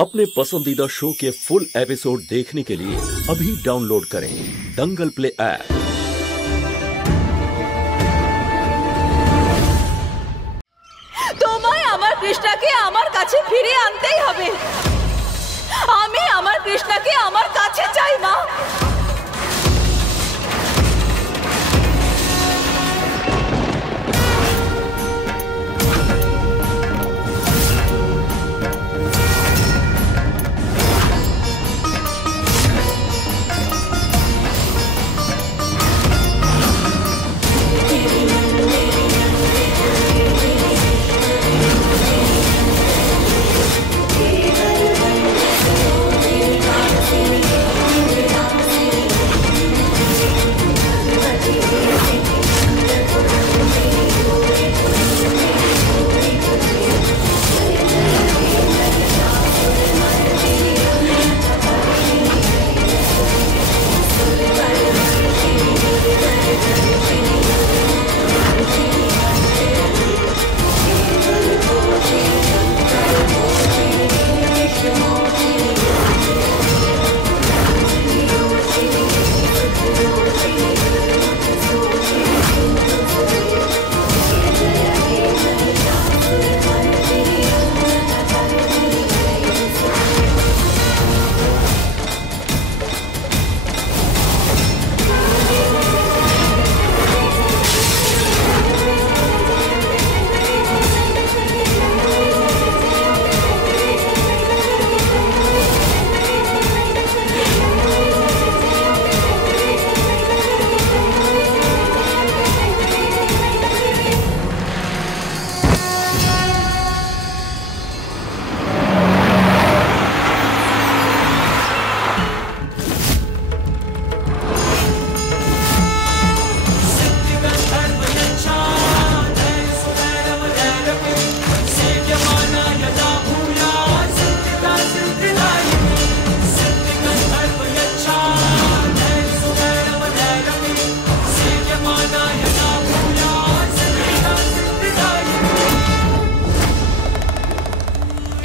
अपने पसंदीदा शो के फुल एपिसोड देखने के लिए अभी डाउनलोड करें दंगल प्ले ऐप। তোমায় আমার কৃষ্ণাকে আমার কাছে ফিরিয়ে আনতেই হবে। আমি আমার কৃষ্ণাকে আমার কাছে চাই মা।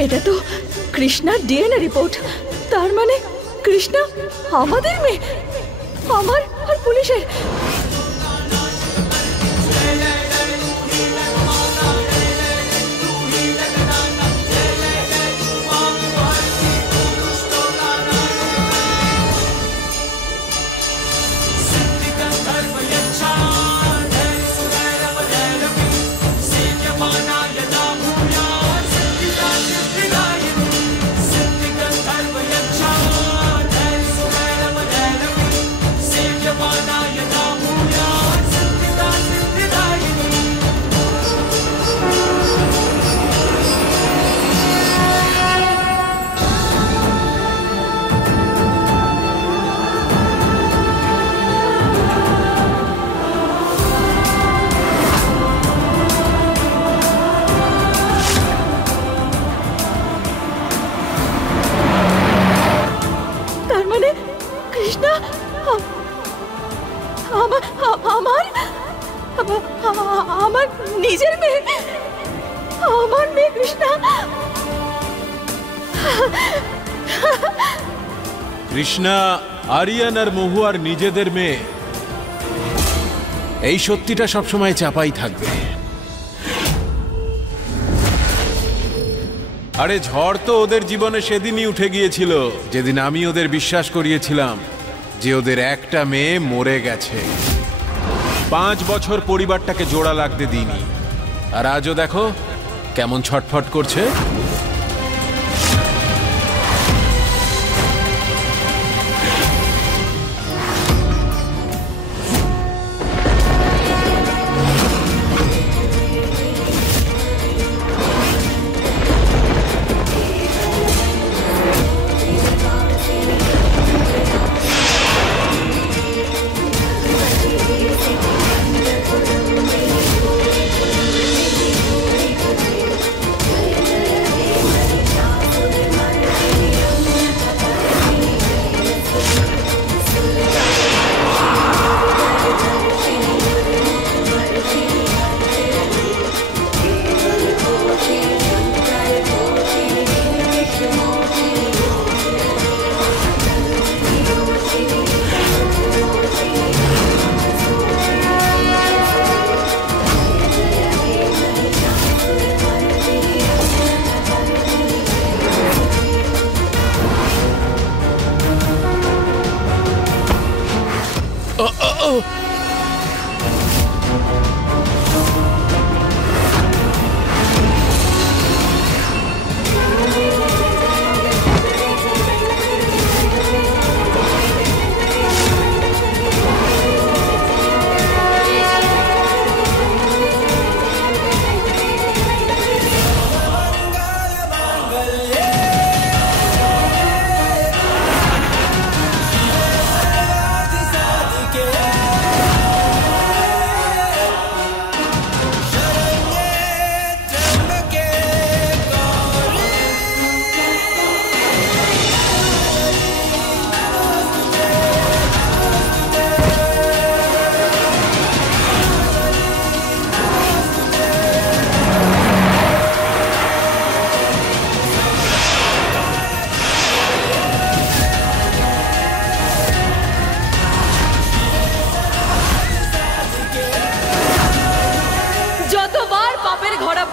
এটা তো কৃষ্ণার ডিএনএ রিপোর্ট। তার মানে কৃষ্ণা আমাদের মেয়ে, আমার আর পুলিশের। আমার নিজের মেয়ে, আমার মেয়ে কৃষ্ণা। কৃষ্ণা আরিয়ান আর মহুয়ার নিজেদের মেয়ে, এই সত্যিটা সবসময় চাপাই থাকবে। আরে ঝড় তো ওদের জীবনে সেদিনই উঠে গিয়েছিল যেদিন আমি ওদের বিশ্বাস করিয়েছিলাম যে ওদের একটা মেয়ে মরে গেছে। 5 বছর পরিবারটাকে জোড়া লাগতে দিইনি, আর আজও দেখো কেমন ছটফট করছে।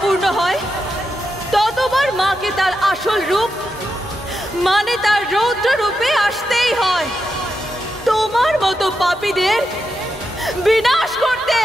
পূর্ণ হয় ততবার মাকে তার আসল রূপ মানে তার রৌদ্র রূপে আসতেই হয় তোমার মতো পাপীদের বিনাশ করতে।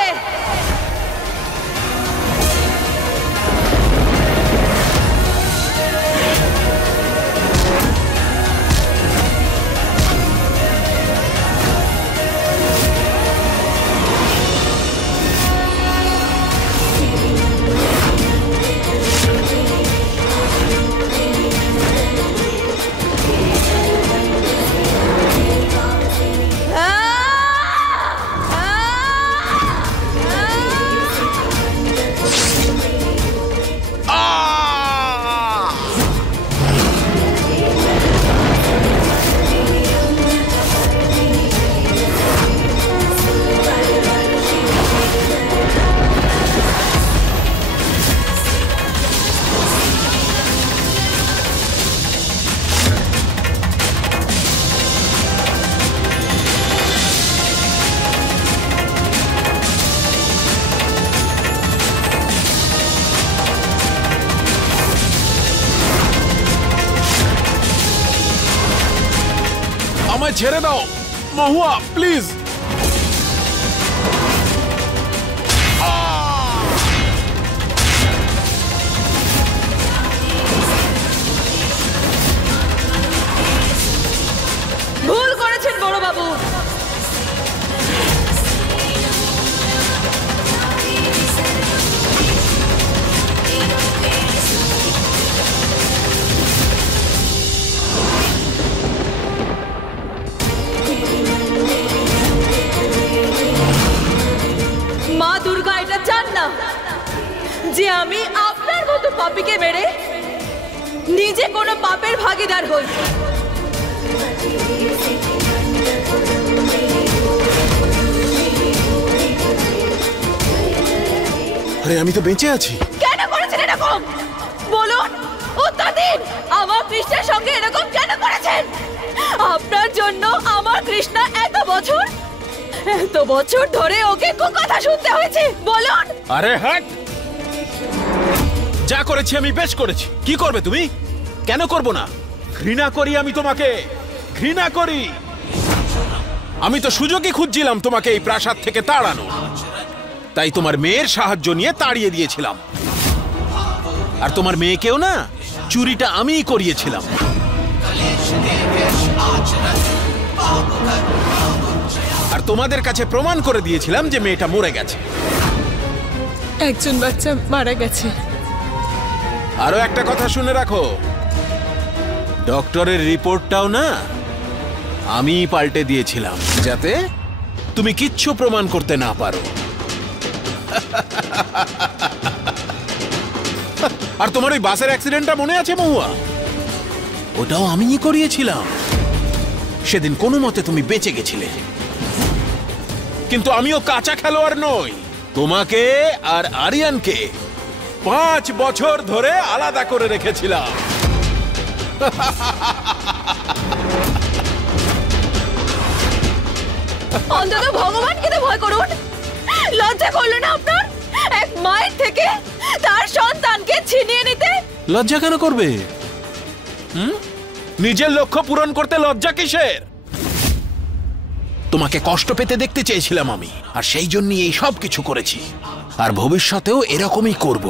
আমায় ছেড়ে দাও মহুয়া, প্লিজ। ভুল করেছেন বড় বাবু। মা দুর্গা এটা চান না যে আমি আপনার মতো পাপীকে মেরে নিজে কোনো পাপের ভাগীদার হই। আরে আমি তো বেঁচে আছি। কেন করেছেন এরকম বলুন, উত্তর দিন। আমার কৃষ্ণের সঙ্গে এরকম কেন করেছেন? আপনার জন্য আমার কৃষ্ণা এত বছর ধরে ওকে কথা শুনতে হয়েছে। বলুন। আরে হ্যাঁ, যা করেছি আমি বেশ করেছি। কি করবে তুমি? কেন করব না? ঘৃণা করি আমি তোমাকে, ঘৃণা করি। আমি তো সুযোগই খুঁজছিলাম তোমাকে এই প্রাসাদ থেকে তাড়ানো, তাই তোমার মেয়ের সাহায্য নিয়ে তাড়িয়ে দিয়েছিলাম। আর তোমার মেয়েকেও না, চুরিটা আমিই করিয়েছিলাম। আর তোমাদের কাছে প্রমাণ করে দিয়েছিলাম যে মেয়েটা মরে গেছে। একজন বাচ্চা মারা গেছে। আরো একটা কথা শুনে রাখো, ডক্টরের রিপোর্টটাও না আমি পাল্টে দিয়েছিলাম, যাতে তুমি কিচ্ছু প্রমাণ করতে না পারো। আর তোমার ওই বাসের অ্যাক্সিডেন্টটা মনে আছে মহুয়া? ওটাও আমিই করিয়েছিলাম। সেদিন কোনো মতে তুমি বেঁচে গেছিলে, কিন্তু আমিও কাঁচা খেলোয়াড় নই। তোমাকে আর আরিয়ানকে 5 বছর ধরে আলাদা করে রেখেছিলাম। অন্তত ভগবানকে তো ভয় করুন। লজ্জা করলো না আপনার এক মায়ের থেকে তার সন্তানকে ছিনিয়ে নিতে? লজ্জা কেন করবে? নিজের লক্ষ্য পূরণ করতে লজ্জা কিসের? তোমাকে কষ্ট পেতে দেখতে চেয়েছিলাম আমি, আর সেই জন্যই এই সব কিছু করেছি, আর ভবিষ্যতেও এরকমই করব।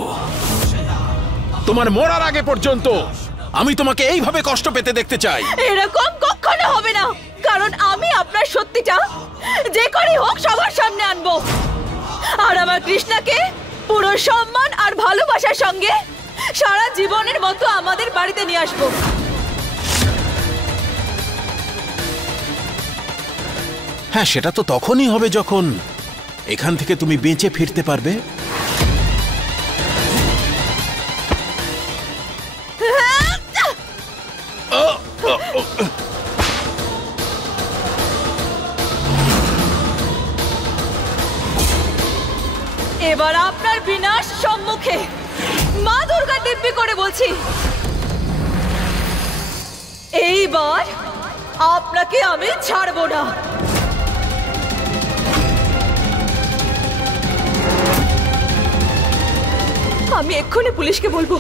তোমার মরার আগে পর্যন্ত আমি তোমাকে এইভাবে কষ্ট পেতে দেখতে চাই। এরকম কখনো হবে না, কারণ আমি আপনার সত্যিটা যে করে হোক সবার সামনে আনবো, আর আমার কৃষ্ণাকে পুরো সম্মান আর ভালোবাসার সঙ্গে সারা জীবনের মতো আমাদের বাড়িতে নিয়ে আসবো। হ্যাঁ, সেটা তো তখনই হবে যখন এখান থেকে তুমি বেঁচে ফিরতে পারবে। এবার আপনার বিনাশ সম্মুখে মা দুর্গা দিব্যি করে বলছি, এইবার আপনাকে আমি ছাড়বো না। আমি এক্ষুনি পুলিশকে বলবো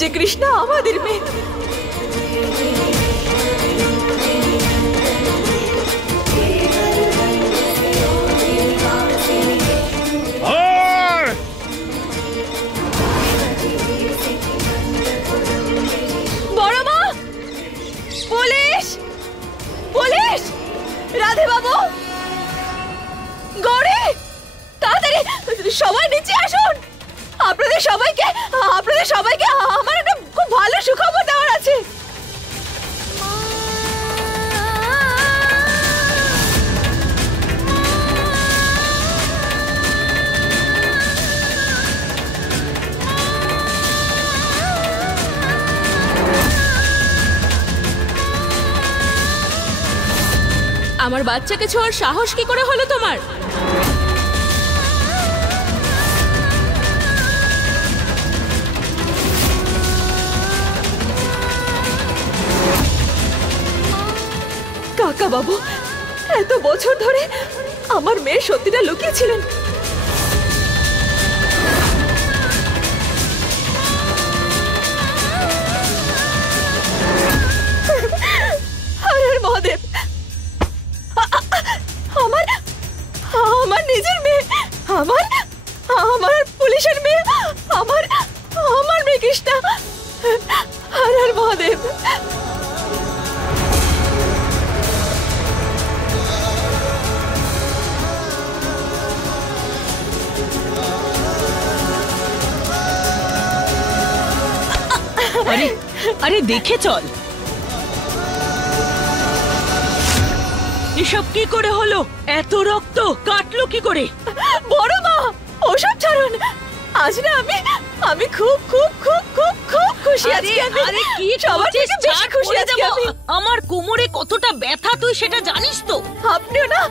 যে কৃষ্ণা আমাদের মেয়ে। বড় মা, পুলিশ, পুলিশ, রাধে বাবু, গৌরী, তাড়াতাড়ি সবাই নিচে আসুন। আপনাদের সবাইকে আমার একটা খুব ভালো সুখবর দেওয়ার আছে। আমার বাচ্চাকে ছোঁয়ার সাহস কি করে হলো তোমার? কাকা বাবু এত বছর ধরে আমার মেয়ের সত্যিটা লুকিয়েছিলেন। হর মহাদেব, আমার নিজের মেয়ে, আমার পুলিশের মেয়ে, আমার মেয়ে কৃষ্ণা। হর মহাদেব। আরে আরে দেখে চল, এসব কি করে হলো? এত রক্ত কাটলো কি করে? বড় মা ওসব ছাড়ুন, আজ না আমি খুব খুব খুব খুব খুব খুশি আছি। আরে কি সবার থেকে বেশি খুশি আছি আমি। আমার কোমরে কতটা ব্যথা তুই সেটা জানিস তো? আপনিও না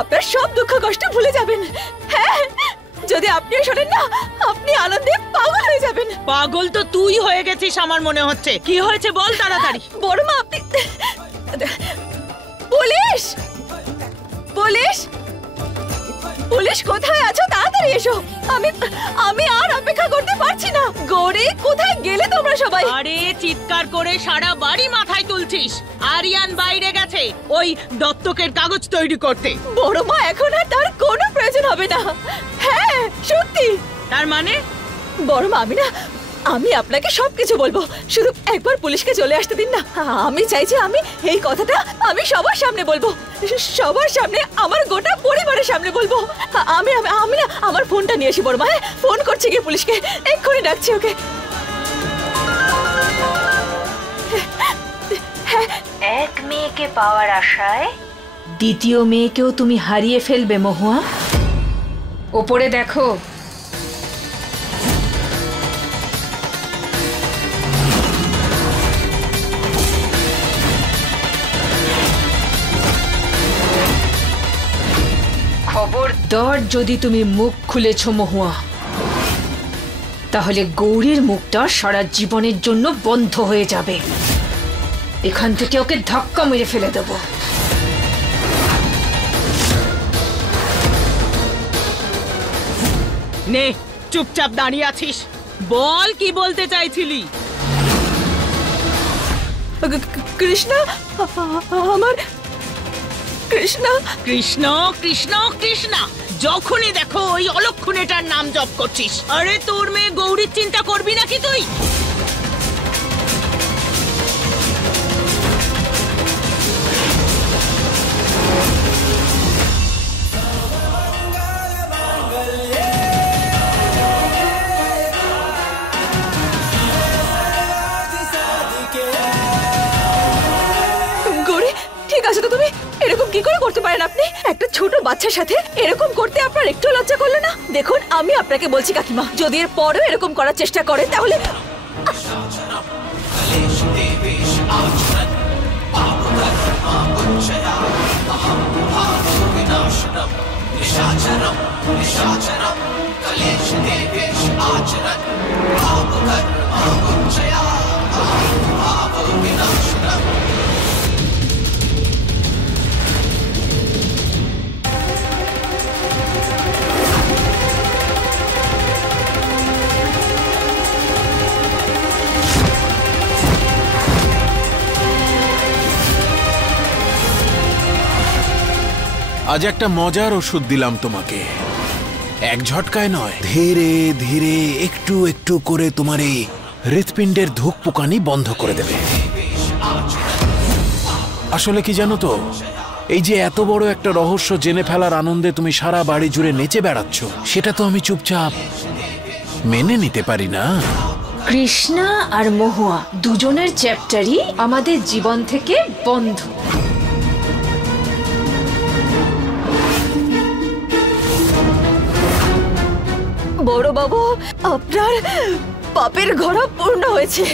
আপনার সব দুঃখ কষ্ট ভুলে যাবেন। হ্যাঁ, যদি আপনিও শোনেন না, আপনি আনন্দে পাগল হয়ে যাবেন। পাগল তো তুই হয়ে গেছিস আমার মনে হচ্ছে। কি হয়েছে বল তাড়াতাড়ি। বড় মা, আপনি পুলিশ, পুলিশ, পুলিশ কোথায় আছো? তাড়াতাড়ি এসো। আমি আর অপেক্ষা করতে পারছি না। গৌরী, কোথায় গেলে তোমরা সবাই? আরে চিৎকার করে সারা বাড়ি মাথায় তুলছিস। আরিয়ান বাইরে গেছে ওই দত্তকের কাগজ তৈরি করতে। বড় মা, এখন আর তার কোনো প্রয়োজন হবে না। হ্যাঁ সত্যি। তার মানে? বড় মা, আমি আপনাকে সবকিছু বলবো, শুধু একবার পুলিশকে চলে আসতে দিন না। আমি চাইছি আমি এই কথাটা আমি সবার সামনে বলবো, সবার সামনে, আমার গোটা পরিবারের সামনে বলবো। আমি না আমার ফোনটা নিয়ে আসি। বড় মা, ফোন করছি গিয়ে পুলিশকে, এক্ষুনি ডাকছি ওকে। এক মেয়েকে পাওয়ার আশায় দ্বিতীয় মেয়েকেও তুমি হারিয়ে ফেলবে মহুয়া। ওপরে দেখো। খবরদার যদি তুমি মুখ খুলেছ মহুয়া, তাহলে গৌরীর মুখটা সারা জীবনের জন্য বন্ধ হয়ে যাবে। এখান থেকে ওকে ধাক্কা মেরে ফেলে দেব। নে, চুপচাপ দাঁড়িয়ে আছিস, বল কি বলতে চাইছিলি? কৃষ্ণা, আমার কৃষ্ণা কৃষ্ণ কৃষ্ণ কৃষ্ণা, যখনই দেখো ওই অলক্ষণেটার নাম জপ করছিস। আরে তোর মেয়ে গৌরীর চিন্তা করবি নাকি তুই? গৌরী ঠিক আছে তো, তুমি এরকম কি করে করতে পারেন? আপনি একটা ছোট বাচ্চার সাথে এরকম করতে আপনার একটু লজ্জা করলো না? দেখুন আমি আপনাকে বলছি কাকিমা, যদি এর পরেও এরকম করার চেষ্টা করে তাহলে আজ একটা মজার ওষুধ দিলাম তোমাকে, এক ঝটকায় নয়, ধীরে ধীরে একটু একটু করে তোমার এই হৃৎপিণ্ডের ধুকপুকানি বন্ধ করে দেবে। আসলে কি জানো তো, এই যে এত বড় একটা রহস্য জেনে ফেলার আনন্দে তুমি সারা বাড়ি জুড়ে নেচে বেড়াচ্ছ, সেটা তো আমি চুপচাপ মেনে নিতে পারি না। কৃষ্ণা আর মহুয়া দুজনের চ্যাপ্টারই আমাদের জীবন থেকে বন্ধ। বড় বাবু, আপনার পাপের ঘোড়া পূর্ণ হয়েছে,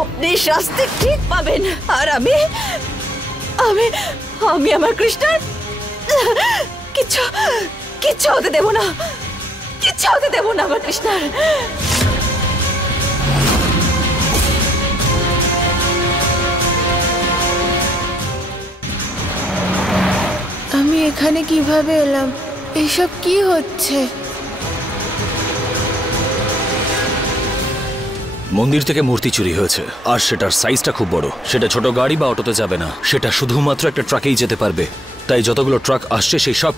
আপনি শাস্তি ঠিক পাবেন। আর আমি আমি আমি আমার কৃষ্ণার কিচ্ছু কিচ্ছু হতে দেব না, কিচ্ছু হতে দেব না আমার কৃষ্ণার। আমি এখানে কিভাবে এলাম? এসব কি হচ্ছে? মন্দির থেকে মূর্তি চুরি হয়েছে, আর সেটার সাইজটা খুব বড়। সেটা ছোট গাড়ি বা অটোতে যাবে না, সেটা শুধুমাত্র একটা ট্রাকেই যেতে পারবে। তাই যতগুলো ট্রাক আসছে সেই সব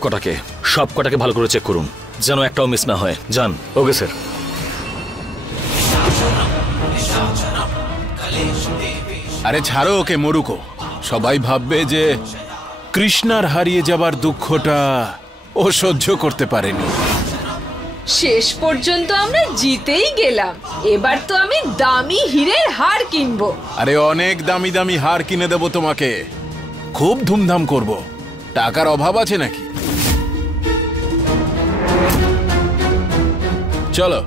কটাকে ভালো করে চেক করুন, যেন একটাও মিস না হয়। যান। Okay sir. আরে ছাড়ো ওকে, মরুকো। সবাই ভাববে যে কৃষ্ণার হারিয়ে যাবার দুঃখটা ও সহ্য করতে পারেনি। শেষ পর্যন্ত আমরা জিতেই গেলাম। এবার তো আমি দামি হীরের হার কিনবো। আরে অনেক দামি দামি হার কিনে দেবো তোমাকে, খুব ধুমধাম করব। টাকার অভাব আছে নাকি? চলো।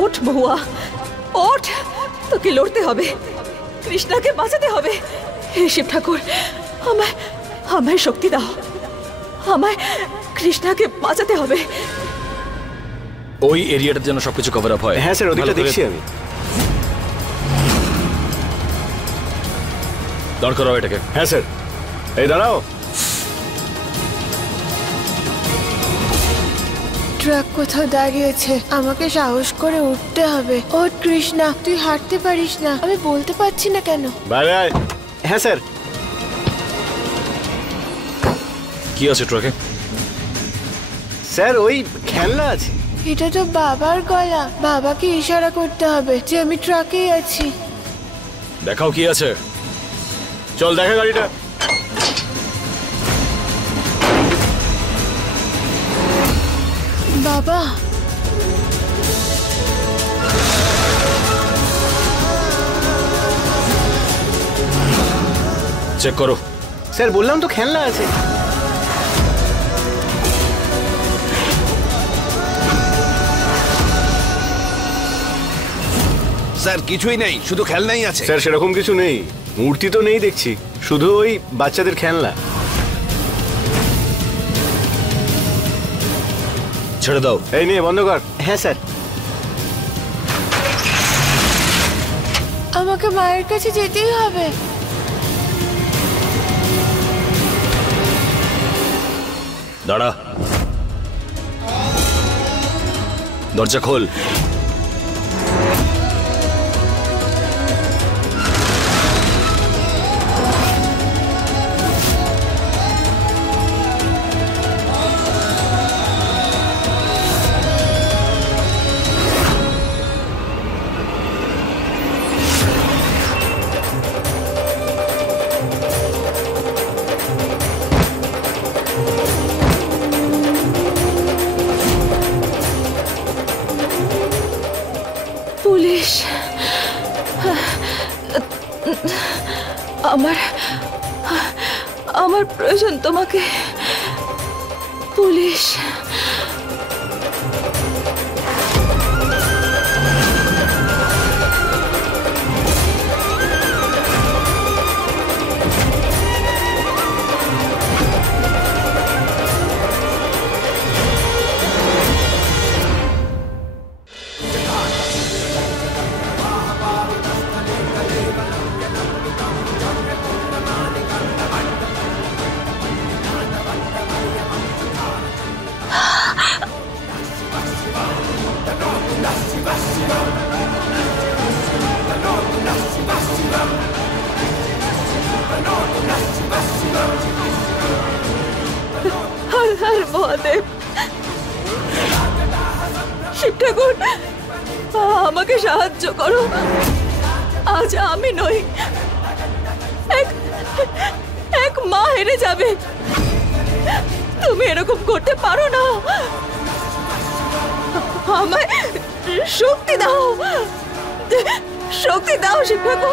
ওঠ মহুয়া, ওঠ, তোকে লড়তে হবে, কৃষ্ণাকে বাঁচাতে হবে। হে শিব ঠাকুর, আমায় আমায় শক্তি দাও, আমায় কৃষ্ণাকে বাঁচাতে হবে। ওই এরিয়াটার জন্য সবকিছু কভার আপ হয়। হ্যাঁ স্যার, ওদিকটা দেখছি আমি। দাঁড় করাও এটাকে। হ্যাঁ স্যার। এই দাঁড়াও। ট্রাক কোথাও দাঁড়িয়েছে, আমাকে সাহস করে উঠতে হবে। ওঠ কৃষ্ণা, তুই হাঁটতে পারিস না, আমি বলতে পারছি না কেন। Bye bye. হ্যাঁ স্যার। কি আছে ট্রাকে? স্যার ওই খেলনা আছে। এটা তো বাবার গলা, বাবাকে ইশারা করতে হবে যে আমি ট্রাকেই আছি। দেখাও কি আছে। চল দেখা গাড়িটা। বাবা, চেক করো। স্যার বললাম তো খেলনা আছে। স্যার কিছুই নেই, শুধু খেলনাই আছে। স্যার সেরকম কিছু নেই, মূর্তি তো নেই দেখছি, শুধু ওই বাচ্চাদের খেলনা। ছেড়ে দাও। এই নিয়ে বন্ধ কর। হ্যাঁ স্যার। আমাকে মায়ের কাছে যেতেই হবে। দাঁড়া, দরজা খোল। পুলিশ, আমার প্রয়োজন তোমাকে। পুলিশ, হর হর মহাদেব। শিব ঠাকুর, আমাকে সাহায্য করো। আজ আমি নই, এক মা হেরে যাবে। তুমি এরকম করতে পারো না। আমায় শক্তি দাও, শক্তি দাও শিব ঠাকুর।